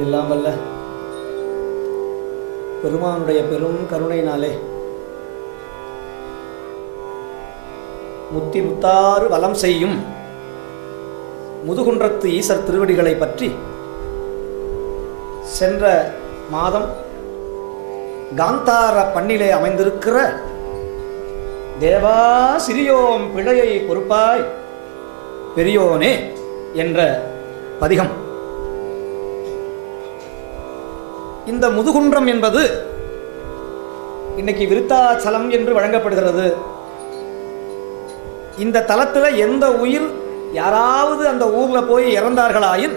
எல்லாம் வல்ல பெருமானுடைய பெரும் கருணையினாலே முத்தி முத்தாறு வலம் செய்யும் முதுகுன்றத்து ஈசர் திருவடிகளை பற்றி சென்ற மாதம் காந்தார பண்ணிலே அமைந்திருக்கிற தேவா சிறியோம் பிழையை பொறுப்பாய் பெரியோனே என்ற பதிகம். இந்த முதுகுன்றம் என்பது இன்னைக்கு விருத்தாச்சலம் என்று வழங்கப்படுகிறது. இந்த தலத்தில் எந்த உயிர் யாராவது அந்த ஊர்ல போய் இறந்தார்களாயின்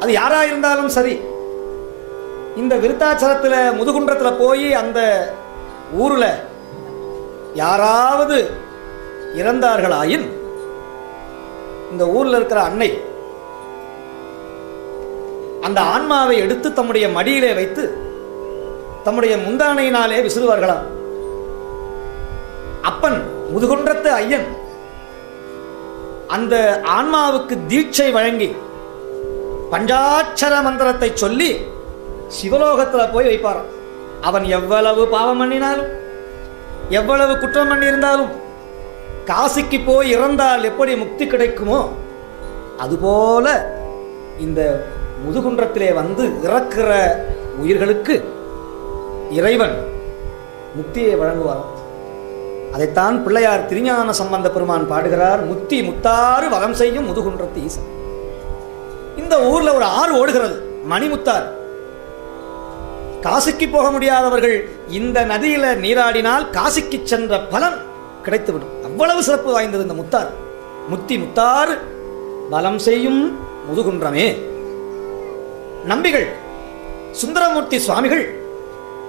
அது யாரா இருந்தாலும் சரி இந்த விருத்தாச்சலத்தில் முதுகுன்றத்தில் போய் அந்த ஊரில் யாராவது இறந்தார்களாயின் இந்த ஊரில் இருக்கிற அன்னை அந்த ஆன்மாவை எடுத்து தம்முடைய மடியிலே வைத்து தம்முடைய முந்தானையினாலே விசிறுவார்களாம். அப்பன் முதுகுன்றத்து ஐயன் அந்த ஆன்மாவுக்கு தீட்சை வழங்கி பஞ்சாட்சர மந்திரத்தை சொல்லி சிவலோகத்தில் போய் வைப்பாராம். அவன் எவ்வளவு பாவம் பண்ணினாலும் எவ்வளவு குற்றம் பண்ணியிருந்தாலும் காசிக்கு போய் இறந்தால் எப்படி முக்தி கிடைக்குமோ அதுபோல இந்த முதுகுன்றத்திலே வந்து இறக்கிற உயிர்களுக்கு இறைவன் முக்தியை வழங்குவாராம் அதைத்தான் பிள்ளையார் திருஞான சம்பந்த பெருமான் பாடுகிறார் முத்தி முத்தாறு வலம் செய்யும் முதுகுன்றத்து ஈசன். இந்த ஊர்ல ஒரு ஆறு ஓடுகிறது மணிமுத்தார் காசிக்கு போக முடியாதவர்கள் இந்த நதியில நீராடினால் காசிக்கு சென்ற பலன் கிடைத்துவிடும். அவ்வளவு சிறப்பு வாய்ந்தது இந்த முத்தார் முத்தி முத்தாறு வலம் செய்யும் முதுகுன்றமே. நம்பிகள் சுந்தரமூர்த்தி சுவாமிகள்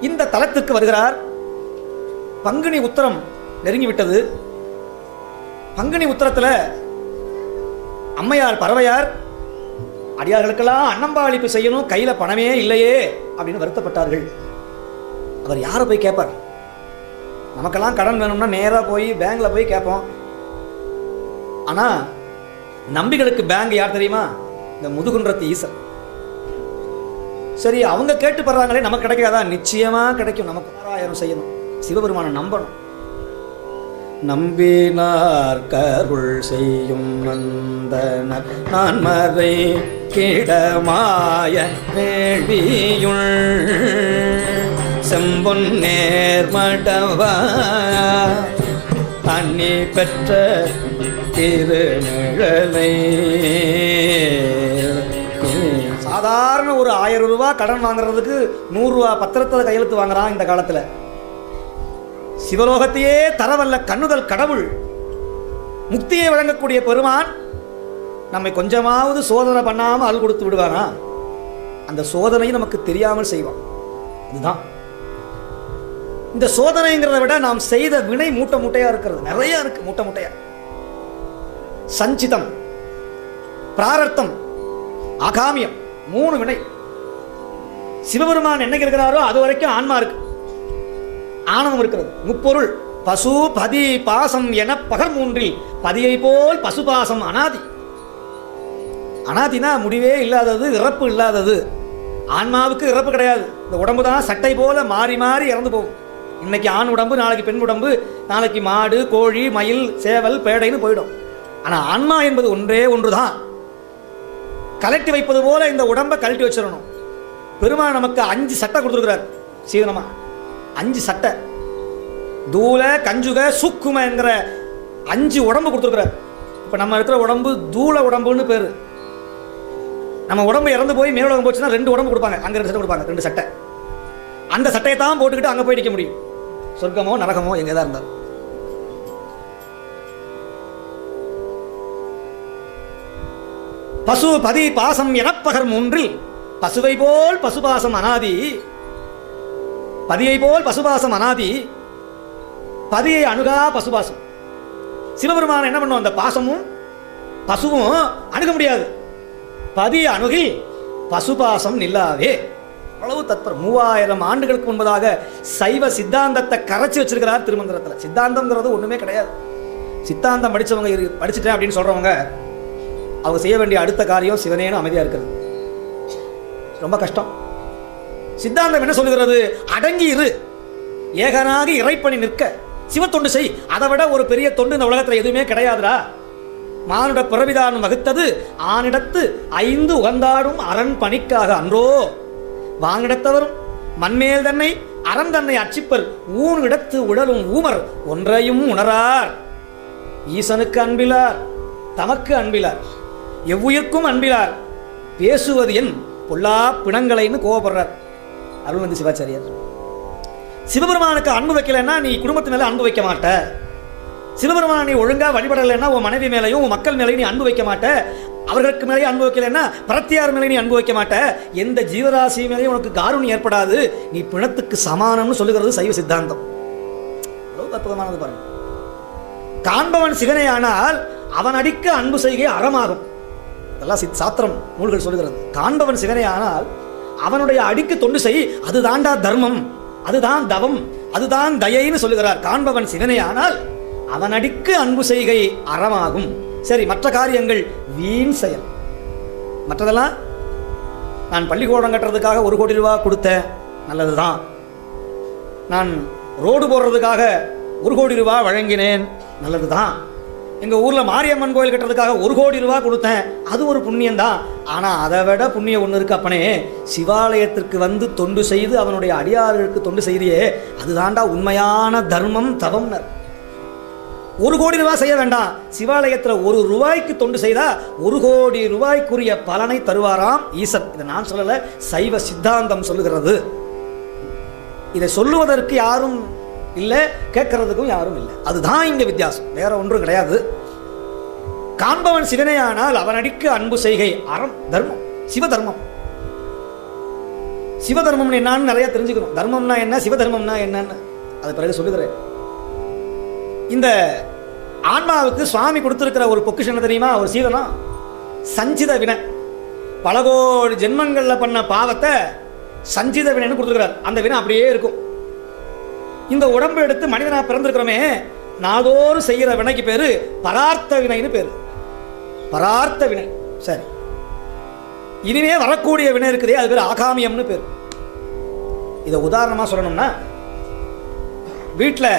இந்த தலத்துக்கு வருகிறார். பங்குனி உத்தரம் நெருங்கிவிட்டது. பங்குனி உத்தரத்தில் அம்மையார் பறவையார் அடியார்களுக்கெல்லாம் அன்னம்பாளிப்பு செய்யணும் கையில் பணமே இல்லையே அப்படின்னு வருத்தப்பட்டார்கள். அவர் யாரை போய் கேட்பார் நமக்கெல்லாம் கடன் வேணும்னா நேராக போய் பேங்கில் போய் கேட்போம். ஆனால் நம்பிகளுக்கு பேங்க் யார் தெரியுமா? இந்த முதுகுன்றத்து ஈசன். சரி அவங்க கேட்டு படுறாங்களே நமக்கு கிடைக்காதா? நிச்சயமா கிடைக்கும். நமக்கு ஆறாயிரம் செய்யணும். சிவபெருமானை நம்பணும். நம்பினார் கருள் செய்யும் நந்தனர் நான் மறை கிடமாய வேள்வியுள். செம்பொன் நேர்மடவா அன்னி பெற்ற திருநிழலை. சாதாரண ஒரு ஆயிரம் ரூபா கடன் வாங்குறதுக்கு நூறுரூவா பத்திரத்தில் கையெழுத்து வாங்குறான் இந்த காலத்தில். சிவலோகத்தையே தரவல்ல கண்ணுதல் கடவுள். முக்தியை வழங்கக்கூடிய பெருமான் நம்மை கொஞ்சமாவது சோதனை பண்ணாமல் அல் கொடுத்து விடுவானா? அந்த சோதனை நமக்கு தெரியாமல் செய்வான். அதுதான். இந்த சோதனைங்கிறத விட நாம் செய்த வினை மூட்டை மூட்டையாக இருக்கிறது. நிறைய இருக்கு மூட்டை மூட்டையாக சஞ்சிதம் பிராரத்தம் ஆகாமியம். மூணு வினை. சிவபெருமான் என்னைக்கு இருக்கிறாரோ அது வரைக்கும் ஆன்மா இருக்கு. ஆணவம் இருக்கிறது. முப்பொருள். பசு பதி பாசம் என பகர் மூன்றில் பதியை போல் பசு பாசம் அனாதி. அனாதினா முடிவே இல்லாதது இறப்பு இல்லாதது. ஆன்மாவுக்கு இறப்பு கிடையாது. இந்த உடம்பு தான் சட்டை போல மாறி மாறி இறந்து போகும். இன்னைக்கு ஆண் உடம்பு நாளைக்கு பெண் உடம்பு நாளைக்கு மாடு கோழி மயில் சேவல் பேடைன்னு போயிடும். ஆனால் ஆன்மா என்பது ஒன்றே ஒன்று தான் கலட்டி வைப்பது போல இந்த உடம்பை கழட்டி வச்சிடணும். பெருமாள் நமக்கு அஞ்சு சட்டை கொடுத்துருக்கிறார். சீதனமா? அஞ்சு சட்டை. தூள கஞ்சுக சுக்கும என்கிற அஞ்சு உடம்பு கொடுத்துருக்குறார். இப்போ நம்ம இருக்கிற உடம்பு தூள உடம்புன்னு பேர். நம்ம உடம்பு இறந்து போய் மேலுலகம் போச்சுன்னா ரெண்டு உடம்பு கொடுப்பாங்க. அங்கே ரெண்டு சட்டை கொடுப்பாங்க. ரெண்டு சட்டை. அந்த சட்டையை தான் போட்டுக்கிட்டு அங்கே போய் நிற்க முடியும். சொர்க்கமோ நரகமோ எங்கே தான் இருந்தாலும். பசு பதி பாசம் எனப்பகர் மூன்றில். பசுவை போல் பசுபாசம் அனாதி. பதியை போல் பசுபாசம் அனாதி. பதியை அணுகா பசுபாசம். சிவபெருமான் என்ன பண்ணும் அந்த பாசமும் பசுவும் அணுக முடியாது. பதி அணுகில் பசுபாசம் நில்லாதே. அவ்வளவு தத்பரம். மூவாயிரம் ஆண்டுகளுக்கு முன்பதாக சைவ சித்தாந்தத்தை கரைச்சி வச்சிருக்கிறார் திருமந்திரத்தில். சித்தாந்தம்ங்கிறது ஒன்றுமே கிடையாது. சித்தாந்தம் படித்தவங்க இரு- படிச்சுட்டேன் அப்படின்னு சொல்கிறவங்க அவங்க செய்ய வேண்டிய அடுத்த காரியம் சிவனேன்னு அமைதியாக இருக்கிறது. ரொம்ப கஷ்டம். சித்தாந்தம் என்ன சொல்லுகிறது? அடங்கி இரு. ஏகனாக இறைப்பணி நிற்க. சிவத்தொண்டு செய். அதை விட ஒரு பெரிய தொண்டு இந்த உலகத்தில் எதுவுமே கிடையாதுடா. மானுட பிறவிதானம் வகுத்தது. ஆனிடத்து ஐந்து உகந்தாடும் அரண் பணிக்காக அன்றோ. வாங்கிடத்தவரும் மண்மேல் தன்னை அறம் தன்னை அச்சிப்பல் ஊனிடத்து உடலும் ஊமர். ஒன்றையும் உணரார். ஈசனுக்கு அன்பிலார். தமக்கு அன்பிலார். எவ்வுயிர்க்கும் அன்பிலார். பேசுவது என் பொல்லா பிணங்களைன்னு கோவப்படுறார். அருள்நந்தி சிவாச்சாரியார். சிவபெருமானுக்கு அன்பு வைக்கலைன்னா நீ குடும்பத்து மேலே அன்பு வைக்க மாட்ட. சிவபெருமானை நீ ஒழுங்காக வழிபடலைன்னா உன் மனைவி மேலேயும் உன் மக்கள் மேலேயும் நீ அன்பு வைக்க மாட்ட. அவர்களுக்கு மேலேயும் அன்பு வைக்கலைன்னா பிரத்தியார் மேலேயும் நீ அன்பு வைக்க மாட்ட. எந்த ஜீவராசி மேலேயும் உனக்கு காருணி ஏற்படாது. நீ பிணத்துக்கு சமானம்னு சொல்லுகிறது சைவ சித்தாந்தம். அற்புதமானது பாருங்க. காண்பவன் சிவனே ஆனால் அவன் அடிக்க அன்பு செய்கை அறமாகும். இதெல்லாம் சித் சாத்திரம் நூல்கள் சொல்கிறது காண்பவன் சிவனே ஆனால் அவனுடைய அடிக்கு தொண்டு செய் அதுதான்டா தர்மம் அதுதான் தவம் அதுதான் தயைன்னு சொல்லுகிறார். காண்பவன் சிவனே ஆனால் அவன் அடிக்கு அன்பு செய்கை அறமாகும். சரி மற்ற காரியங்கள் வீண் செயல். மற்றதெல்லாம் நான் பள்ளிக்கூடம் கட்டுறதுக்காக ஒரு கோடி ரூபா கொடுத்தேன் நல்லதுதான். நான் ரோடு போடுறதுக்காக ஒரு கோடி ரூபா வழங்கினேன் நல்லதுதான். எங்கள் ஊரில் மாரியம்மன் கோயில் கட்டுறதுக்காக ஒரு கோடி ரூபா கொடுத்தேன். அது ஒரு புண்ணியம் தான் ஆனா அதை விட புண்ணியம் ஒன்று இருக்கு அப்பனே. சிவாலயத்திற்கு வந்து தொண்டு செய்து அவனுடைய அடியார்களுக்கு தொண்டு செய்தியே அதுதான்டா உண்மையான தர்மம் தவம்னர். ஒரு கோடி ரூபாய் செய்ய வேண்டாம். சிவாலயத்தில் ஒரு ரூபாய்க்கு தொண்டு செய்தால் ஒரு கோடி ரூபாய்க்குரிய பலனை தருவாராம் ஈசன். இதை நான் சொல்லலை சைவ சித்தாந்தம் சொல்லுகிறது. இதை சொல்லுவதற்கு யாரும் இல்லை கேட்கறதுக்கும் யாரும் இல்லை. அதுதான் இங்கே வித்தியாசம். வேற ஒன்றும் கிடையாது. காண்பவன் சிவனையானால் அவன் அடிக்க அன்பு செய்கை அறம் தர்மம். சிவதர்மம். சிவதர்மம்னு சிவ என்னன்னு நிறைய தெரிஞ்சுக்கணும். தர்மம்னா என்ன சிவதர்மம்னா என்னன்னு. அது பிறகு சொல்லுகிறேன் இந்த ஆன்மாவுக்கு சுவாமி கொடுத்துருக்கிற ஒரு பொக்கிஷம் என்ன தெரியுமா? ஒரு சீதனம் சஞ்சித வினை. பல கோடி பண்ண பாவத்தை சஞ்சித வினைன்னு கொடுத்துருக்கிறார். அந்த வினை அப்படியே இருக்கும். இந்த உடம்பு எடுத்து மனிதனா பிறந்திருக்கிறோமே நாதோறு செய்கிற வினைக்கு பேரு பரார்த்த வினைன்னு பேரு. பரார்த்த வினை. சரி. இனிமே வரக்கூடிய வினை இருக்குதே அது பேர் ஆகாமியம்னு பேர். இதை உதாரணமாக சொல்லணும்னா வீட்டில்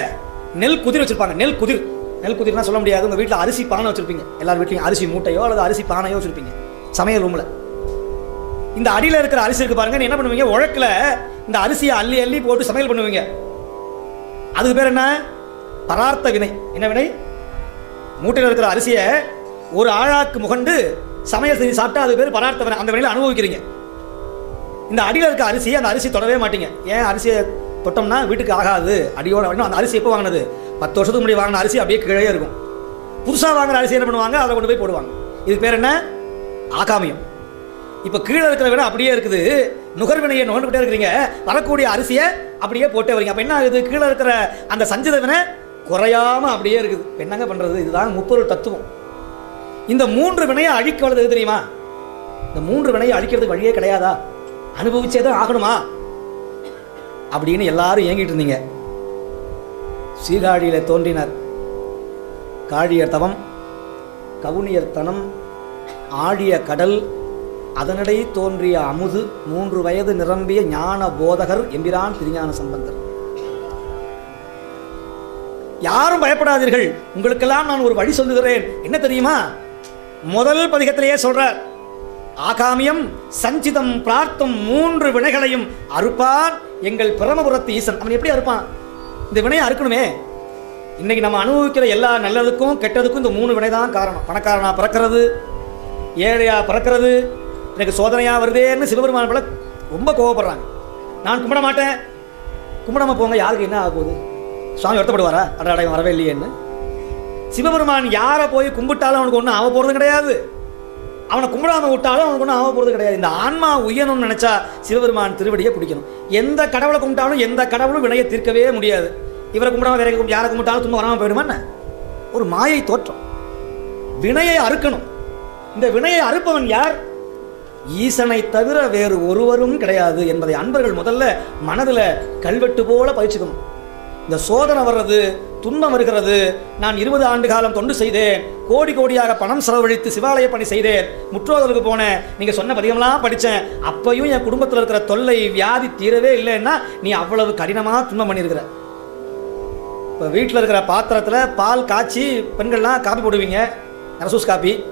நெல் குதிர் வச்சுருப்பாங்க. நெல் குதிர். நெல் குதிர்னா சொல்ல முடியாது. உங்கள் வீட்டில் அரிசி பானை வச்சுருப்பீங்க. எல்லார் வீட்லையும் அரிசி மூட்டையோ அல்லது அரிசி பானையோ வச்சிருப்பீங்க. சமையல் ரூமில். இந்த அடியில் இருக்கிற அரிசி இருக்கு பாருங்க என்ன பண்ணுவீங்க? உழக்கில் இந்த அரிசியை அள்ளி அள்ளி போட்டு சமையல் பண்ணுவீங்க. அதுக்கு பேர் என்ன? பரார்த்த வினை. என்ன வினை? மூட்டையில் இருக்கிற அரிசியை ஒரு ஆழாக்கு முகண்டு சமையல் செஞ்சு சாப்பிட்டா அது பேர் பரார்த்த வினை. அந்த வினையில் அனுபவிக்கிறீங்க. இந்த அடியில் இருக்க அரிசி அந்த அரிசி தொடவே மாட்டீங்க. ஏன் அரிசியை தொட்டோம்னா வீட்டுக்கு ஆகாது. அடியோட அப்படின்னா அந்த அரிசி எப்போ வாங்கினது? பத்து வருஷத்துக்கு முன்னாடி வாங்கின அரிசி அப்படியே கீழே இருக்கும். புதுசாக வாங்குற அரிசி என்ன பண்ணுவாங்க? அதை கொண்டு போய் போடுவாங்க. இதுக்கு பேர் என்ன? ஆகாமியம். இப்போ கீழே இருக்கிற விட அப்படியே இருக்குது. நுகர்வினையை நுகர்ந்துகிட்டே இருக்கிறீங்க. வரக்கூடிய அரிசியை அப்படியே போட்டே வரீங்க. அப்போ என்ன ஆகுது? கீழே இருக்கிற அந்த சஞ்சித வினை குறையாம அப்படியே இருக்குது. என்னங்க பண்ணுறது இதுதான் முப்பொருள் தத்துவம். இந்த மூன்று வினையை அழிக்க வளர்ந்தது தெரியுமா? இந்த மூன்று வினையை அழிக்கிறதுக்கு வழியே கிடையாதா? அனுபவிச்சே தான் ஆகணுமா? அப்படின்னு எல்லாரும் ஏங்கிட்டு இருந்தீங்க. சீகாழியில் தோன்றினார். காழியர் தவம் கவுனியர் தனம் ஆழிய கடல் அதனிடையே தோன்றிய அமுது மூன்று வயது நிரம்பிய ஞான போதகர் எம்பிரான் திருஞான சம்பந்தர். யாரும் பயப்படாதீர்கள். உங்களுக்கெல்லாம் நான் ஒரு வழி சொல்லுகிறேன். என்ன தெரியுமா? முதல் பதிகத்திலேயே சொல்றார். ஆகாமியம் சஞ்சிதம் பிரார்த்தம் மூன்று வினைகளையும் அறுப்பார் எங்கள் பிரமபுரத்து ஈசன். அவன் எப்படி அறுப்பான்? இந்த வினையை அறுக்கணுமே. இன்னைக்கு நம்ம அனுபவிக்கிற எல்லா நல்லதுக்கும் கெட்டதுக்கும் இந்த மூணு வினை தான் காரணம். பணக்காரனா பிறக்கிறது ஏழையா பிறக்கிறது எனக்கு சோதனையாக வருதேன்னு சிவபெருமான் போல ரொம்ப கோவப்படுறாங்க. நான் கும்பிட மாட்டேன். கும்பிடாம போங்க யாருக்கு என்ன ஆக போகுது சுவாமி வருத்தப்படுவாரா? அடாடையும் வரவே இல்லையேன்னு. சிவபெருமான் யாரை போய் கும்பிட்டாலும் அவனுக்கு ஒன்றும் ஆக போகிறது கிடையாது. அவனை கும்பிடாம விட்டாலும் அவனுக்கு ஒன்றும் ஆக போகிறது கிடையாது. இந்த ஆன்மா உயணும்னு நினச்சா சிவபெருமான் திருவடியை பிடிக்கணும். எந்த கடவுளை கும்பிட்டாலும் எந்த கடவுளும் வினையை தீர்க்கவே முடியாது. இவரை கும்பிடாம வேற யாரை கும்பிட்டாலும் துன்பம் வராமல் போயிடுமா என்ன? ஒரு மாயை தோற்றம். வினையை அறுக்கணும். இந்த வினையை அறுப்பவன் யார்? ஈசனை தவிர வேறு ஒருவரும் கிடையாது என்பதை அன்பர்கள் முதல்ல மனதில் கல்வெட்டு போல பயிற்சிக்கணும். இந்த சோதனை வர்றது துன்பம் வருகிறது. நான் இருபது ஆண்டு காலம் தொண்டு செய்தேன். கோடி கோடியாக பணம் செலவழித்து சிவாலய பணி செய்தேன். முற்றோதலுக்கு போனேன். நீங்கள் சொன்ன பதிகம்லாம் படித்தேன். அப்பையும் என் குடும்பத்தில் இருக்கிற தொல்லை வியாதி தீரவே இல்லைன்னா நீ அவ்வளவு கடினமாக துன்பம் பண்ணியிருக்கிற. இப்போ வீட்டில் இருக்கிற பாத்திரத்தில் பால் காய்ச்சி பெண்கள்லாம் காப்பி போடுவீங்க. நரசூஸ் காப்பி.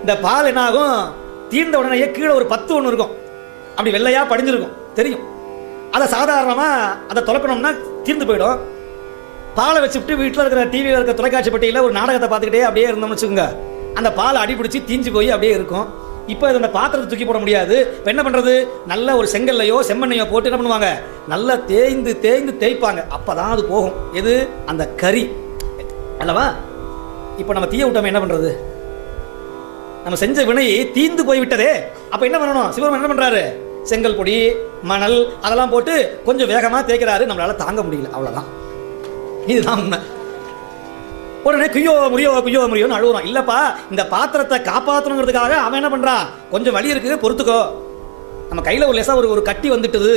இந்த பால் என்ன ஆகும் தீர்ந்த உடனேயே கீழே ஒரு பத்து ஒன்று இருக்கும். அப்படி வெள்ளையா படிஞ்சிருக்கும். தெரியும். அதை சாதாரணமாக அதை துறக்கணும்னா தீர்ந்து போயிடும். பாலை வச்சுட்டு வீட்டில் இருக்கிற டிவியில் இருக்கிற தொலைக்காட்சி பெட்டியில் ஒரு நாடகத்தை பார்த்துக்கிட்டே அப்படியே இருந்தோம்னு வச்சுக்கோங்க. அந்த பால் அடிபிடிச்சு தீஞ்சு போய் அப்படியே இருக்கும். இப்போ அந்த பாத்திரத்தை தூக்கி போட முடியாது. இப்போ என்ன பண்ணுறது நல்ல ஒரு செங்கல்லையோ செம்மண்ணையோ போட்டு என்ன பண்ணுவாங்க? நல்லா தேய்ந்து தேய்ந்து தேய்ப்பாங்க. அப்போ தான் அது போகும். எது? அந்த கறி. அல்லவா? இப்போ நம்ம தீய விட்டோம் என்ன பண்ணுறது நம்ம செஞ்ச வினை தீந்து போய் விட்டதே என்ன பண்ணணும்? சிவபெருமான் என்ன பண்ணுறாரு செங்கல் பொடி மணல் அதெல்லாம் போட்டு கொஞ்சம் வேகமாக தேய்க்கிறாரு. நம்மளால் தாங்க முடியல. அவ்வளோதான் இதுதான் உண்மை. உடனே குய்யோ முறியோ குய்யோ முறியோன்னு அழுகுறோம் இல்லைப்பா இந்த பாத்திரத்தை காப்பாற்றணுங்கிறதுக்காக அவன் என்ன பண்ணுறான் கொஞ்சம் வலி இருக்குது பொறுத்துக்கோ. நம்ம கையில் ஒரு லேசாக ஒரு ஒரு கட்டி வந்துட்டுது.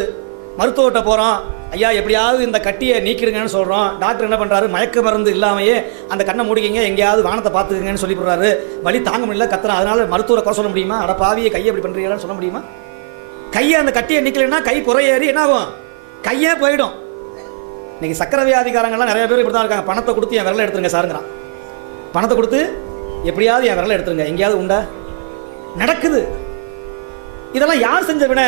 மருத்துவர்கிட்ட போகிறோம் ஐயா எப்படியாவது இந்த கட்டியை நீக்கிடுங்கன்னு சொல்கிறோம் டாக்டர் என்ன பண்ணுறாரு மயக்க மருந்து இல்லாமையே அந்த கண்ணை மூடிக்கிங்க எங்கேயாவது வானத்தை பார்த்துக்கங்கன்னு சொல்லி போடுறாரு வலி தாங்க முடியல கத்துறான். அதனால மருத்துவரை குறை சொல்ல முடியுமா? அட பாவியை கையை எப்படி பண்ணுறீங்களான்னு சொல்ல முடியுமா? கையை அந்த கட்டியை நீக்கலைன்னா கை குறையேறி என்ன ஆகும்? கையே போயிடும். இன்னைக்கு சக்கர வியாதிகாரங்கள்லாம் நிறைய பேர் இப்படி தான் இருக்காங்க. பணத்தை கொடுத்து என் விரலை எடுத்துருங்க சாருங்கிறான். பணத்தை கொடுத்து எப்படியாவது என் விரலை எடுத்துருங்க. எங்கேயாவது உண்டா? நடக்குது. இதெல்லாம் யார் செஞ்ச வினை?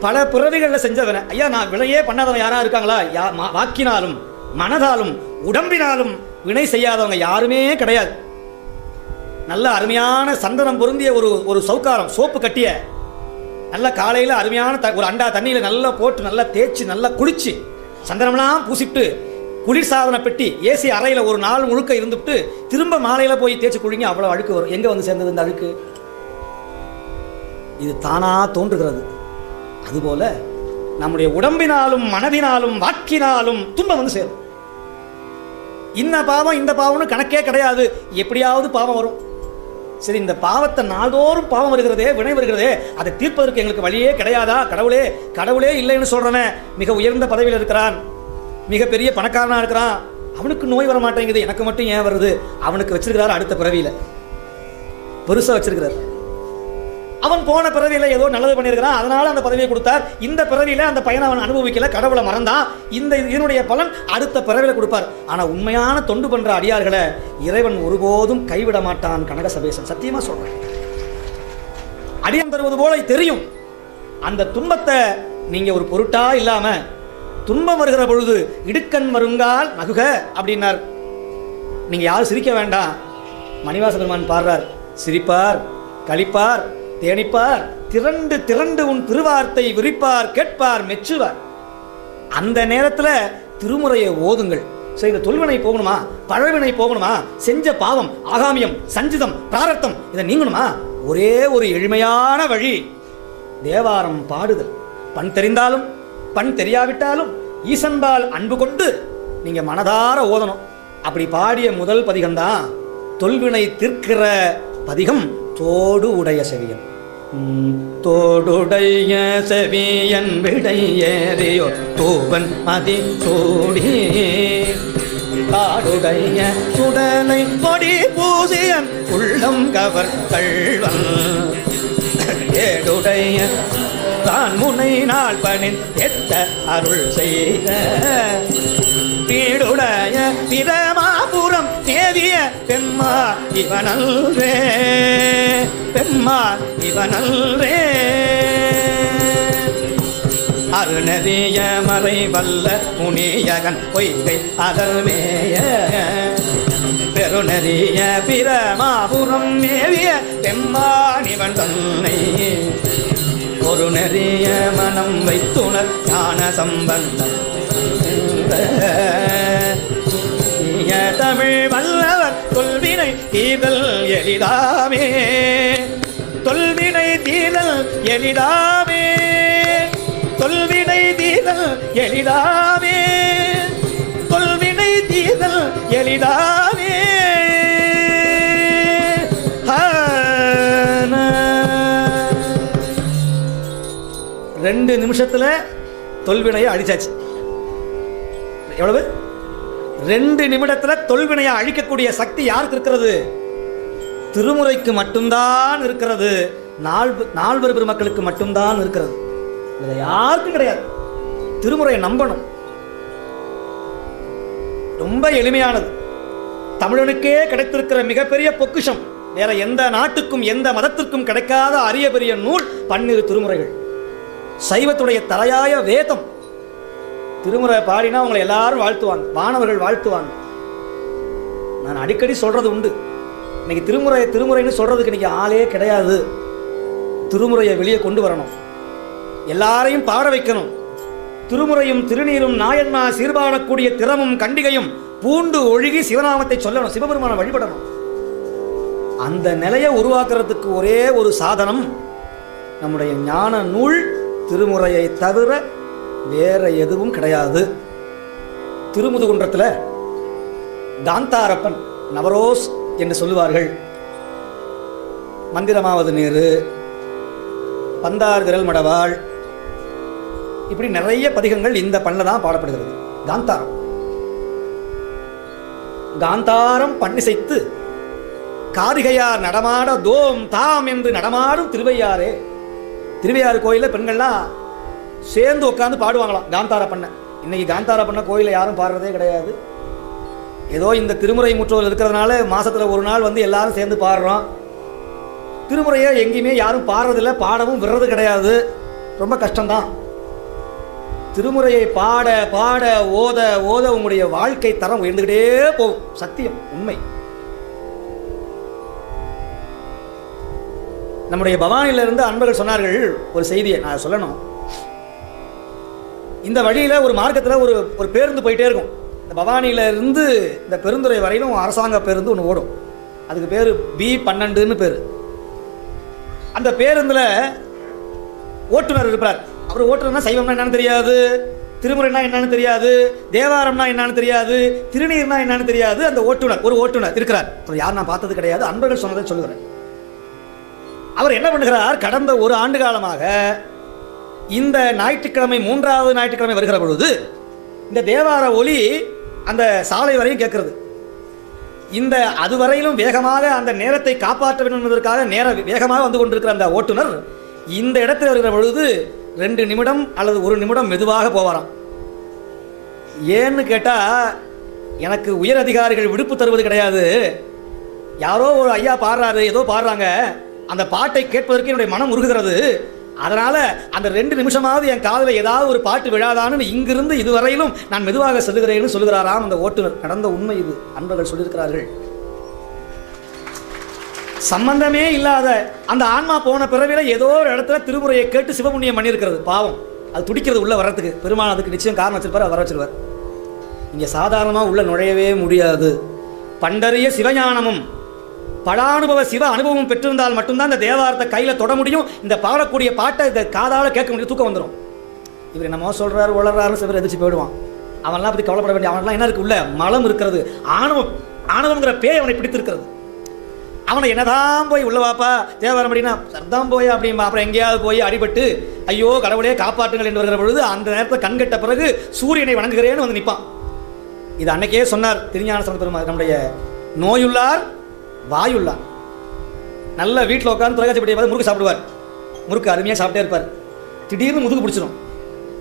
பல பிறவிகளில் செஞ்சவனை. ஐயா நான் வினையே பண்ணாதவன் யாரா இருக்காங்களா? யா மா- வாக்கினாலும் மனதாலும் உடம்பினாலும் வினை செய்யாதவங்க யாருமே கிடையாது. நல்ல அருமையான சந்தனம் பொருந்திய ஒரு ஒரு சவுக்காரம் சோப்பு கட்டிய நல்ல காலையில் அருமையான த ஒரு அண்டா தண்ணியில் நல்லா போட்டு நல்லா தேய்ச்சி நல்லா குளிச்சு சந்தனம்லாம் பூசிட்டு குளிர்சாதன பெட்டி ஏசி அறையில் ஒரு நாள் முழுக்க இருந்துவிட்டு திரும்ப மாலையில் போய் தேய்ச்சி குளிங்க அவ்வளோ அழுக்கு வரும். எங்கே வந்து சேர்ந்தது இந்த அழுக்கு? இது தானா தோன்றுகிறது. அதுபோல நம்முடைய உடம்பினாலும் மனதினாலும் வாக்கினாலும் துன்பம் வந்து சேரும். இந்த பாவம் இந்த பாவம்னு கணக்கே கிடையாது. எப்படியாவது பாவம் வரும். சரி இந்த பாவத்தை நாள்தோறும் பாவம் வருகிறதே வினை வருகிறதே அதை தீர்ப்பதற்கு எங்களுக்கு வழியே கிடையாதா? கடவுளே கடவுளே இல்லைன்னு சொல்றவன் மிக உயர்ந்த பதவியில் இருக்கிறான். மிகப்பெரிய பணக்காரனாக பணக்காரனா இருக்கிறான். அவனுக்கு நோய் வர மாட்டேங்குது. எனக்கு மட்டும் ஏன் வருது? அவனுக்கு வச்சிருக்கிறார் அடுத்த பிறவியில. பெருசா வச்சிருக்கிறார். அவன் போன பிறவியில் ஏதோ நல்லது பண்ணியிருக்கிறான். அதனால அந்த பதவியை கொடுத்தார். இந்த பிறவியில் அந்த பையனை அவன் அனுபவிக்கல. கடவுளை மறந்தான். இந்த இதனுடைய பலன் அடுத்த பிறவியில கொடுப்பார். ஆனால் உண்மையான தொண்டு பண்ணுற அடியார்களை இறைவன் ஒருபோதும் கைவிட மாட்டான் கனக சபேசன் சத்தியமா சொல்றேன். அடியம் தருவது போல தெரியும். அந்த துன்பத்தை நீங்கள் ஒரு பொருட்டா இல்லாமல் துன்பம் வருகிற பொழுது இடுக்கண் வருங்கால் நகுக அப்படின்னார். நீங்கள் யாரும் சிரிக்க வேண்டாம். மணிவாச பெருமான் பாடுறார். சிரிப்பார் களிப்பார் தேனிப்பார் திரண்டு திரண்டு உன் திருவார்த்தை விரிப்பார் கேட்பார் மெச்சுவார். அந்த நேரத்தில் திருமுறையை ஓதுங்கள். சரி இந்த தொல்வினை போகணுமா? பழவினை போகணுமா? செஞ்ச பாவம் ஆகாமியம் சஞ்சிதம் பிராரத்தம் இதை நீங்கணுமா? ஒரே ஒரு எளிமையான வழி தேவாரம் பாடுதல். பண் தெரிந்தாலும் பண் தெரியாவிட்டாலும் ஈசன்பால் அன்பு கொண்டு நீங்க மனதார ஓதணும். அப்படி பாடிய முதல் பதிகம்தான் தொல்வினை தீர்க்கிற பதிகம். தோடு உடைய செவியன் தோடுடைய செவியன் விடை ஏறியோ தூவன் மதி சூடி காடுடைய சுடலை கொடி பூசியன் உள்ளம் கவர் கள்வன். ஏடுடைய தான் முனை நாள் பணின் எத்த அருள் செய்த பீடுடைய பிற பெம்மா இவனல்வே பெம்மா இவனல்வே அருணதிய மறை வல்ல முனியகன் பொய்கை அதர்மேய பெருநதிய பிரமாபுரம் மேவிய பெம்மானிவன் தன்னை. ஒரு நெறிய மனம் வைத்துணர் ஞான சம்பந்தம் தமிழ் வல்ல தீதல் எளிதாமே. தொல்வினை தீதல் எளிதாமே. தொல்வினை தீதல் எளிதாமே. தொல்வினை தீதல் எளிதாமே. ரெண்டு நிமிஷத்தில் தொல்வினையை அடிச்சாச்சு. எவ்வளவு? ரெண்டு நிமிடத்துல தொல்வினையை அழிக்கக்கூடிய சக்தி யாருக்கு இருக்கிறது? திருமுறைக்கு மட்டும்தான் இருக்கிறது. நால்வ நால்வர் பெருமக்களுக்கு மட்டும்தான் இருக்கிறது. இதுல யாருக்கும் கிடையாது. திருமுறையை நம்பணும். ரொம்ப எளிமையானது. தமிழனுக்கே கிடைத்திருக்கிற மிகப்பெரிய பொக்கிஷம் வேற எந்த நாட்டுக்கும் எந்த மதத்திற்கும் கிடைக்காத அரிய பெரிய நூல் பன்னிரு திருமுறைகள். சைவத்துடைய தலையாய வேதம். திருமுறை பாடினா உங்களை எல்லாரும் வாழ்த்துவாங்க. மாணவர்கள் வாழ்த்துவாங்க. நான் அடிக்கடி சொல்றது உண்டு. இன்னைக்கு திருமுறை திருமுறைன்னு சொல்றதுக்கு இன்னைக்கு ஆளே கிடையாது. திருமுறையை வெளியே கொண்டு வரணும். எல்லாரையும் பாட வைக்கணும். திருமுறையும் திருநீரும் நாயன்மா சீர்பாடக்கூடிய திறமும் கண்டிகையும் பூண்டு ஒழுகி சிவநாமத்தை சொல்லணும். சிவபெருமானை வழிபடணும். அந்த நிலையை உருவாக்குறதுக்கு ஒரே ஒரு சாதனம் நம்முடைய ஞான நூல் திருமுறையை தவிர வேற எதுவும் கிடையாது. திருமுதுகுன்றத்தில் காந்தாரப்பன் நவரோஸ் என்று சொல்லுவார்கள். மந்திரமாவது நேரு பந்தார் விரல் மடவாள். இப்படி நிறைய பதிகங்கள் இந்த பண்ணில் தான் பாடப்படுகிறது. காந்தாரம் காந்தாரம் பண்ணிசைத்து காரிகையார் நடமாட தோம் தாம் என்று நடமாடும் திருவையாரே திருவையாறு கோயிலில் பெண்கள்லாம் சேர்ந்து உட்காந்து பாடுவாங்களாம். காந்தார பண்ண. இன்னைக்கு காந்தார பண்ண கோயிலில் யாரும் பாடுறதே கிடையாது. ஏதோ இந்த திருமுறை முற்றோர் இருக்கிறதுனால மாசத்துல ஒரு நாள் வந்து எல்லாரும் சேர்ந்து பாடுறோம். திருமுறையை எங்கேயுமே யாரும் பாடுறதில்ல பாடவும் விடுறது கிடையாது. ரொம்ப கஷ்டம்தான். திருமுறையை பாட பாட ஓத ஓத உங்களுடைய வாழ்க்கை தரம் உயர்ந்துகிட்டே போகும். சத்தியம் உண்மை. நம்முடைய பவானியிலிருந்து அன்பர்கள் சொன்னார்கள் ஒரு செய்தியை நான் சொல்லணும். இந்த வழியில் ஒரு மார்க்கத்தில் ஒரு ஒரு பேருந்து போயிட்டே இருக்கும். இந்த பவானியில இருந்து இந்த பெருந்துறை வரையிலும் அரசாங்க பேருந்து ஒன்று ஓடும். அதுக்கு பேர் பி பன்னெண்டுன்னு பேர். அந்த பேருந்தில் ஓட்டுநர் இருப்பார். அவர் ஓட்டுநர்னா சைவம்னா என்னன்னு தெரியாது திருமுறைனா என்னன்னு தெரியாது தேவாரம்னா என்னன்னு தெரியாது திருநீர்னா என்னன்னு தெரியாது அந்த ஓட்டுநர் ஒரு ஓட்டுநர் இருக்கிறார். அவர் யார் நான் பார்த்தது கிடையாது அன்பர்கள் சொன்னதை சொல்லுகிறேன். அவர் என்ன பண்ணுகிறார் கடந்த ஒரு ஆண்டு காலமாக இந்த ஞாயிற்றுக்கிழமை மூன்றாவது ஞாயிற்றுக்கிழமை வருகிற பொழுது இந்த தேவார ஒலி அந்த சாலை வரையும் கேட்கறது. இந்த அதுவரையிலும் வேகமாக அந்த நேரத்தை காப்பாற்ற வேண்டும் என்பதற்காக நேர வேகமாக வந்து கொண்டிருக்கிற அந்த ஓட்டுநர் இந்த இடத்தில் வருகிற பொழுது ரெண்டு நிமிடம் அல்லது ஒரு நிமிடம் மெதுவாக போவாராம். ஏன்னு கேட்டா எனக்கு உயர் அதிகாரிகள் விடுப்பு தருவது கிடையாது. யாரோ ஒரு ஐயா பாடுறாரு ஏதோ பாடுறாங்க. அந்த பாட்டை கேட்பதற்கு என்னுடைய மனம் உருகுகிறது. அதனால அந்த ரெண்டு நிமிஷமாவது என் காதில் ஏதாவது ஒரு பாட்டு விழாதான்னு இங்கிருந்து இதுவரையிலும் நான் மெதுவாக செல்லுகிறேன்னு சொல்லுகிறாராம் அந்த ஓட்டுநர். நடந்த உண்மை இது அன்பர்கள் சொல்லியிருக்கிறார்கள். சம்பந்தமே இல்லாத அந்த ஆன்மா போன பிறவில ஏதோ ஒரு இடத்துல திருமுறையை கேட்டு சிவபுண்ணியம் பண்ணியிருக்கிறது. பாவம். அது துடிக்கிறது உள்ள வர்றதுக்கு. பெருமாள் அதுக்கு நிச்சயம் காரணம் வச்சிருப்பார் வர வச்சிருவார். இங்கே சாதாரணமாக உள்ள நுழையவே முடியாது. பண்டறிய சிவஞானமும் படானுபவ சிவ அனுபவம் பெற்றிருந்தால் மட்டும்தான் இந்த தேவாரத்தை கையில தொட முடியும். இந்த பாடக்கூடிய பாட்டை இந்த காதால கேட்க முடியும். தூக்கம் வந்துடும் இவர் என்னமோ சொல்றாரு உளறாரு சிவர் எதிர்த்து போயிடுவான். அவன்லாம் பத்தி கவலைப்பட வேண்டிய அவன்லாம் என்ன இருக்கு? உள்ள மலம் இருக்கிறது. ஆணவம் ஆணவங்கிற பேய் அவனை பிடித்திருக்கிறது. அவனை என்னதான் போய் உள்ள வாப்பா தேவாரம் அப்படின்னா சர்தான் போய் அப்படிம்பா. அப்புறம் எங்கேயாவது போய் அடிபட்டு ஐயோ கடவுளே காப்பாற்றுங்கள் என்று வருகிற பொழுது அந்த நேரத்தில் கண்கட்ட பிறகு சூரியனை வணங்குகிறேன்னு வந்து நிற்பான் இது அன்னைக்கே சொன்னார் திருஞான சம்பந்த பெருமாள். நம்முடைய நோயுள்ளார் வாயுள்ளார் நல்ல வீட்டில் உட்காந்து தொலைக்காட்சி பட்டியை பார்த்து முறுக்கு சாப்பிடுவார். முறுக்கு அருமையாக சாப்பிட்டே இருப்பார். திடீர்னு முதுகு பிடிச்சிடும்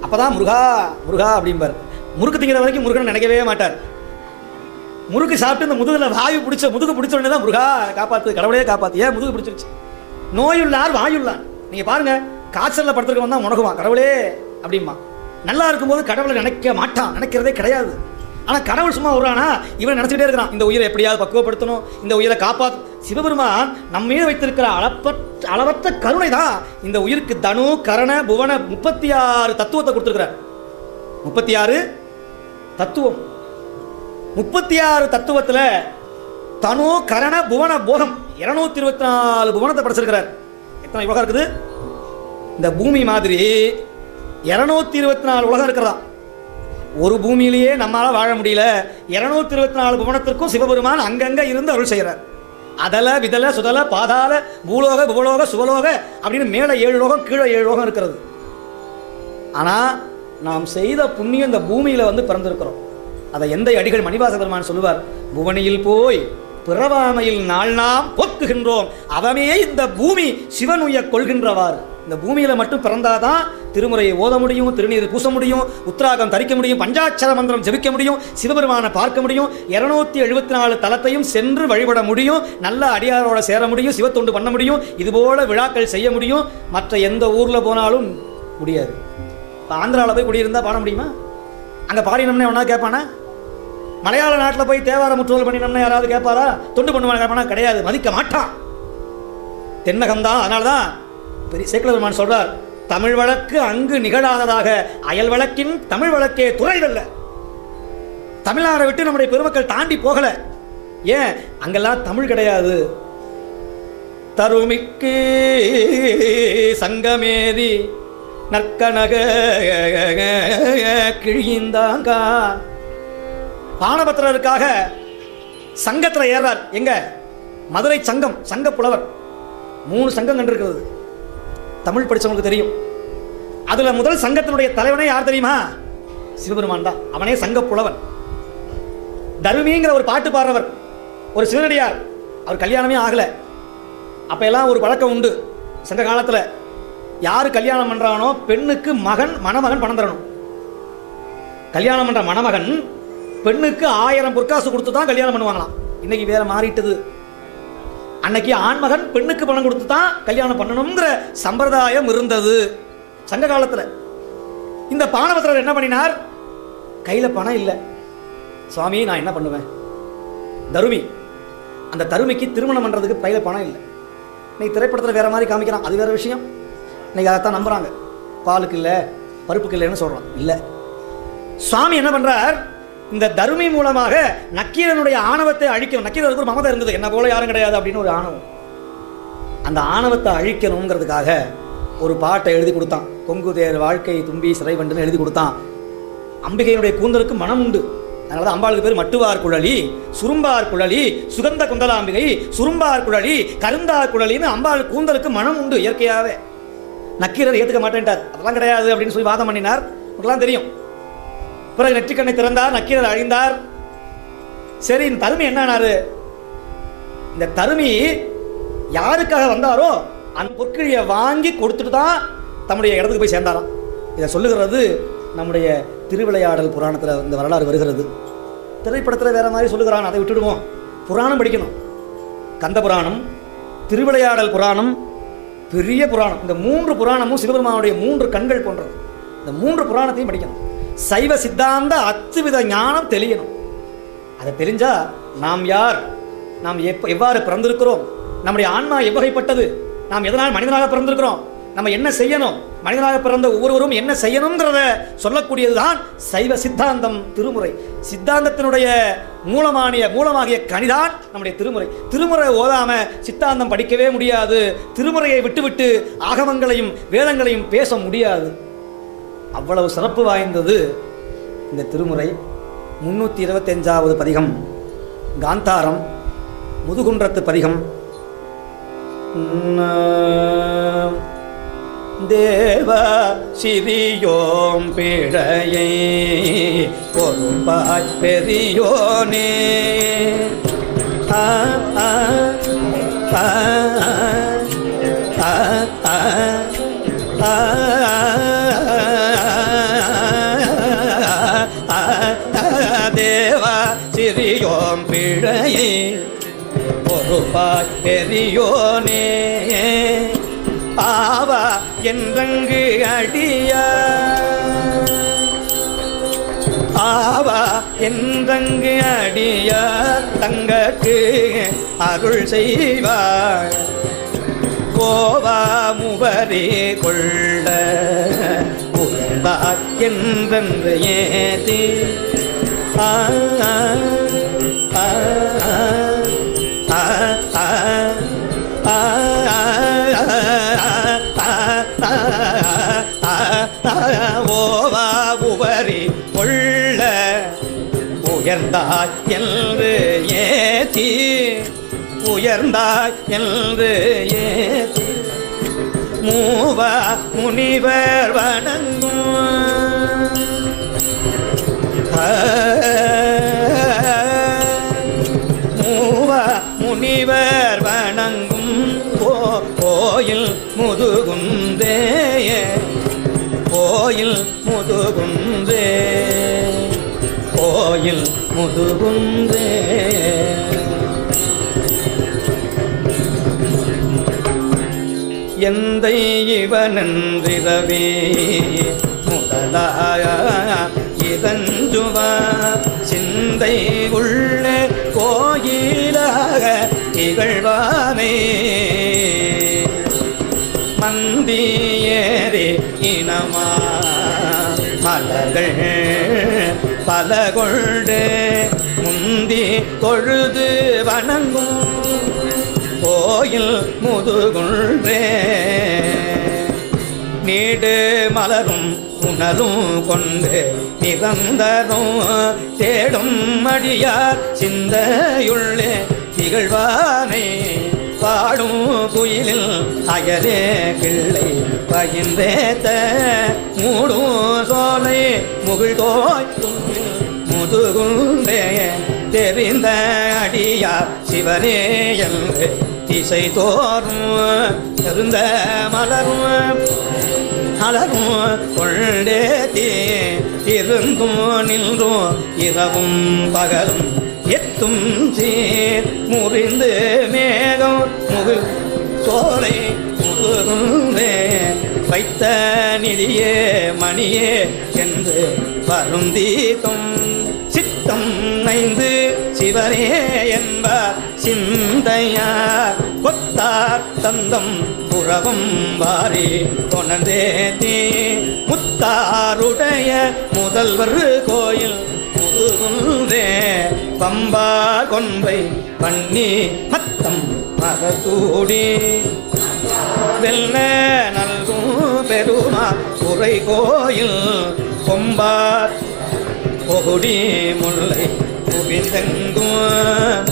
அப்பதான் முருகா முருகா அப்படிம்பார். முறுக்கு திங்கிற வரைக்கும் முருகன் நினைக்கவே மாட்டார். முறுக்கு சாப்பிட்டு இந்த முதுகில் வாயு பிடிச்ச முதுகு பிடிச்ச உடனே தான் முருகா காப்பாற்று கடவுளையே காப்பாற்று ஏன் முதுகு பிடிச்சிருச்சு? நோயுள்ளார் வாயுள்ளார். நீங்கள் பாருங்க காய்ச்சலில் படுத்துருக்கவன் தான் முடகுவான் கடவுளே அப்படிமா நல்லா இருக்கும்போது கடவுளை நினைக்க மாட்டான். நினைக்கிறதே கிடையாது. ஆனால் கடவுள் சும்மா வருவானா இவன் நினச்சிக்கிட்டே இருக்கிறான். இந்த உயிரை எப்படியாவது பக்குவப்படுத்தணும். இந்த உயிரை காப்பாற்று சிவபெருமான் நம்ம மீது வைத்திருக்கிற அளப்பற்ற அளவற்ற கருணை தான் இந்த உயிருக்கு தனு கரண புவன முப்பத்தி ஆறு தத்துவத்தை கொடுத்துருக்கிறார். முப்பத்தி ஆறு தத்துவம். முப்பத்தி ஆறு தத்துவத்தில் தனு கரண புவன போகம் இருநூத்தி இருபத்தி நாலு புவனத்தை படைச்சிருக்கிறார். எத்தனை உலகம் இருக்குது? இந்த பூமி மாதிரி இருநூத்தி இருபத்தி நாலு உலகம் இருக்கிறதா ஒரு பூமியிலேயே நம்மளால் வாழ முடியல. இருநூத்தி இருபத்தி நாலு புவனத்திற்கும் சிவபெருமான் அங்கங்கே இருந்து அருள் செய்கிறார் அதல விதல சுதல பாதாள பூலோக புவலோக சுவலோக அப்படின்னு மேலே ஏழு லோகம் கீழே ஏழு லோகம் இருக்கிறது. ஆனால் நாம் செய்த புண்ணியம் இந்த பூமியில் வந்து பிறந்திருக்கிறோம். அதை எந்த அடிகள் மணிவாச பெருமான் சொல்லுவார்? புவனியில் போய் பிறவாமையில் நாள் நாம் போக்குகின்றோம் அவமே இந்த பூமி சிவனுய கொள்கின்றவாறு. இந்த பூமியில் மட்டும் பிறந்தாதான் திருமுறையை ஓத முடியும் திருநீர் பூச முடியும் உத்ராகம் தரிக்க முடியும் பஞ்சாட்சர மந்திரம் ஜெபிக்க முடியும் சிவபெருமானை பார்க்க முடியும் இரநூத்தி எழுபத்தி நாலு தலத்தையும் சென்று வழிபட முடியும் நல்ல அடியாரோட சேர முடியும் சிவத்தொண்டு பண்ண முடியும் இதுபோல விழாக்கள் செய்ய முடியும். மற்ற எந்த ஊரில் போனாலும் முடியாது. இப்போ ஆந்திராவில் போய் குடியிருந்தால் பாட முடியுமா? அங்கே பாடினோம்னே ஒன்றா கேட்பானா மலையாள நாட்டில் போய் தேவார முற்றுதல் பண்ணினோம்னா யாராவது கேட்பாரா தொண்டு பண்ணுவாங்க கேட்பானா கிடையாது மதிக்க மாட்டான். தென்னகம் தான் அதனால தான் பெரிய சேக்கல பெருமான் சொல்றார் தமிழ் வழக்கு அங்கு நிகழாததாக அயல் வழக்கின் தமிழ் வழக்கே துறைதல்ல. தமிழ்நாடை விட்டு நம்முடைய பெருமக்கள் தாண்டி போகல. ஏன்? அங்கெல்லாம் தமிழ் கிடையாது. தருமிக்கு சங்கமேதி நற்கனக கிழிந்தாங்க. பானபத்திரருக்காக சங்கத்தில் ஏறார். எங்க? மதுரை சங்கம் சங்க புலவர். மூணு சங்கம் கண்டிருக்கிறது. தமிழ் படித்தவங்களுக்கு தெரியும். அதில் முதல் சங்கத்தினுடைய தலைவனே யார் தெரியுமா? சிவபெருமான் தான். அவனே சங்க புலவன். தருமிங்கிற ஒரு பாட்டு பாடுறவர் ஒரு சிவனடியார் அவர் கல்யாணமே ஆகலை. அப்போ எல்லாம் ஒரு பழக்கம் உண்டு. சங்க காலத்துல யார் கல்யாணம் பண்றானோ பெண்ணுக்கு மகன் மணமகன் பணம் தரணும். கல்யாணம் பண்ணுற மணமகன் பெண்ணுக்கு ஆயிரம் பொற்காசு கொடுத்து தான் கல்யாணம் பண்ணுவாங்களாம். இன்னைக்கு வேற மாறிட்டது. அன்னைக்கு ஆண்மகன் பெண்ணுக்கு பணம் கொடுத்து தான் கல்யாணம் பண்ணணுங்கிற சம்பிரதாயம் இருந்தது. சங்க காலத்தில். இந்த பானபத்திரர் என்ன பண்ணினார்? கையில் பணம் இல்லை. சுவாமி நான் என்ன பண்ணுவேன்? தருமி அந்த தருமிக்கு திருமணம் பண்ணுறதுக்கு கையில் பணம் இல்லை. இன்னைக்கு திரைப்படத்தில் வேறு மாதிரி காமிக்கிறான் அது வேற விஷயம். இன்னைக்கு அதைத்தான் நம்புகிறாங்க பாலுக்கு இல்லை பருப்புக்கு இல்லைன்னு சொல்றான். இல்லை. சுவாமி என்ன பண்ணுறார் இந்த தருமி மூலமாக நக்கீரனுடைய ஆணவத்தை அழிக்கணும். நக்கீரருக்கு ஒரு மமதம் இருந்தது. என்ன போல யாரும் கிடையாது அப்படின்னு ஒரு ஆணவம். அந்த ஆணவத்தை அழிக்கணுங்கிறதுக்காக ஒரு பாட்டை எழுதி கொடுத்தான். கொங்கு தேர் வாழ்க்கை தும்பி சிறைவண்டுன்னு எழுதி கொடுத்தான். அம்பிகையினுடைய கூந்தலுக்கு மனம் உண்டு. அதனால தான் அம்பாளுக்கு பேர் மட்டுவார் குழலி சுரும்பார் குழலி சுகந்த குந்தலாம்பிகை சுரும்பார் குழலி கருந்தார் குழலின்னு அம்பாள் கூந்தலுக்கு மனம் உண்டு இயற்கையாகவே நக்கீரர் ஏற்றுக்க மாட்டேன்ட்டார். அதெல்லாம் கிடையாது அப்படின்னு சொல்லி வாதம் பண்ணினார். உங்களுக்குலாம் தெரியும். பிறகு நெற்றிக்கண்ணை திறந்தார் நக்கீரர் அழிந்தார். சரி இந்த தருமி என்னானாரு? இந்த தருமி யாருக்காக வந்தாரோ அந்த பொற்கிழியை வாங்கி கொடுத்துட்டு தான் தம்முடைய இடத்துக்கு போய் சேர்ந்தாராம். இதை சொல்லுகிறது நம்முடைய திருவிளையாடல் புராணத்தில் இந்த வரலாறு வருகிறது. திரைப்படத்தில் வேற மாதிரி சொல்லுகிறான் அதை விட்டுடுவோம். புராணம் படிக்கணும். கந்த புராணம் திருவிளையாடல் புராணம் பெரிய புராணம். இந்த மூன்று புராணமும் சிவபெருமானுடைய மூன்று கண்கள் போன்றது. இந்த மூன்று புராணத்தையும் படிக்கணும். சைவ சித்தாந்த அத்துவித ஞானம் தெளியணும். அதை தெரிஞ்சா நாம் யார்? நாம் எப்ப எவ்வாறு பிறந்திருக்கிறோம்? நம்முடைய ஆன்மா எவ்வகைப்பட்டது நாம் எதனால் மனிதனாக பிறந்திருக்கிறோம்? நம்ம என்ன செய்யணும்? மனிதனாக பிறந்த ஒவ்வொருவரும் என்ன செய்யணுங்கிறத சொல்லக்கூடியதுதான் சைவ சித்தாந்தம் திருமுறை. சித்தாந்தத்தினுடைய மூலமானிய மூலமாகிய கனிதான் நம்முடைய திருமுறை. திருமுறை ஓதாம சித்தாந்தம் படிக்கவே முடியாது. திருமுறையை விட்டுவிட்டு ஆகமங்களையும் வேதங்களையும் பேச முடியாது. அவ்வளவு சிறப்பு வாய்ந்தது இந்த திருமுறை. முன்னூற்றி இருபத்தஞ்சாவது பதிகம் காந்தாரம் முதுகுன்றத்து பதிகம். தேவ சிறியோம் பிழையை பொறும்பாய் பெரியோனே. என்றங்கு அடிய தங்கக்கு அருள் செய்வாய் கோவா முபரே கொள்ள புகழ்ந்தாய் என்றென்று ஏதி? ஆ, கண்டாய் என்று மூவ முனிவர் வணங்கும். மூவ முனிவர் வணங்கும். கோயில் முதுகுந்தே. கோயில் முதுகுந்தே. கோயில் முதுகுந்தே. எந்த இவனன்றிரவே முதலாய இதஞ்சுவா சிந்தை உள்ளே கோயிலாக திகழ்வானே மந்தியேறி இனமா. மலர்கள் பல கொண்டு முந்தி தொழுது வணங்கும். கோயில் முதுகுன்றே நீடு மலரும் புனலும் கொண்டு நிரந்தரும் தேடும் மடியார் சிந்தையுள்ளே. திகழ்வானே பாடும் குயிலில் அயலே கிள்ளை பகிர்ந்தேத்த. மூடும் சோலை முகிழ்தோய் முதுகுண்டே தெரிந்த அடியார் சிவனே என்று திசை தோறும் இருந்த மலரும் அலரும் கொண்டே தீ இருந்தும் நின்றும் இரவும் பகலும். எத்தும் சீர் முறிந்து மேகம் முகு சோலை முகுந்தே வைத்த நிதியே மணியே என்று வரும் தீர்த்தம் சித்தம் நைந்து சிவரே என்பார் சிந்தையார். தந்தம் புறவம் வாரி கொணர்ந்தே தீ. முத்தாருடைய முதல்வர் கோயில் முதுகுந்தே. பம்பா கொன்பை பண்ணி மத்தம் மகசூடி. வெல்ல நல்கும் பெருமா உரை கோயில் கொம்பார் பொகுடி முல்லை குவிந்தெங்கும்.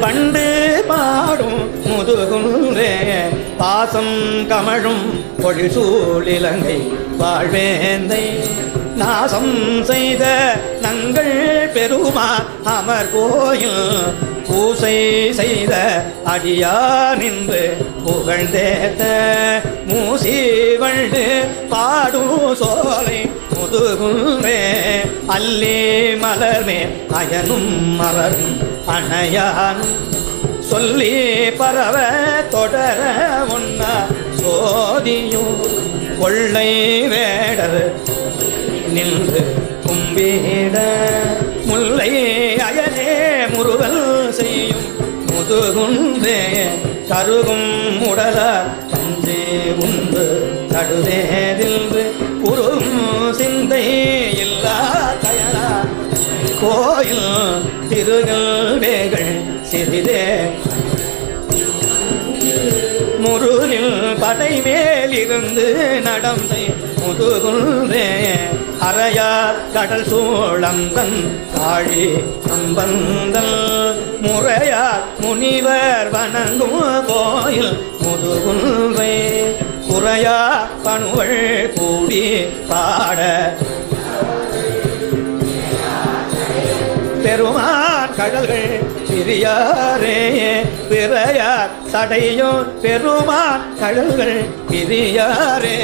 பண்டு பாசம் கமழும் பொழிசூழிலங்கை வாழ்வேந்தை. நாசம் செய்த நங்கள் பெருமா அமர் கோயில் பூசை செய்த அடியா நின்று புகழ்ந்தேத்த மூசி வண்டு பாடும் சோலை முதுகுன்றே. அல்லே மலர்மே அயனும் மலரும் அணையானும் சொல்லி பரவ தொடர உன்னா சோதியும் கொள்ளை வேடர் நின்று கும்பிட முல்லை அயனே முருகல் செய்யும் முதுகுன்றே கருகும் உடல தஞ்சே உண்டு தடுதேதில் படை மேலிருந்து நடந்தை முதுகுன்றே. அறையார் கடல் சூழந்தன் காழி அம்பந்தல் முறையார் முனிவர் வணங்கும் கோயில் முதுகுன்றே. குறையா பணுவள் கூடி பாட. பெருமான் கடல்கள் பிரியாரே. பிறையார் சடையோன் பெருமான் கடல்கள் பிரியாரே.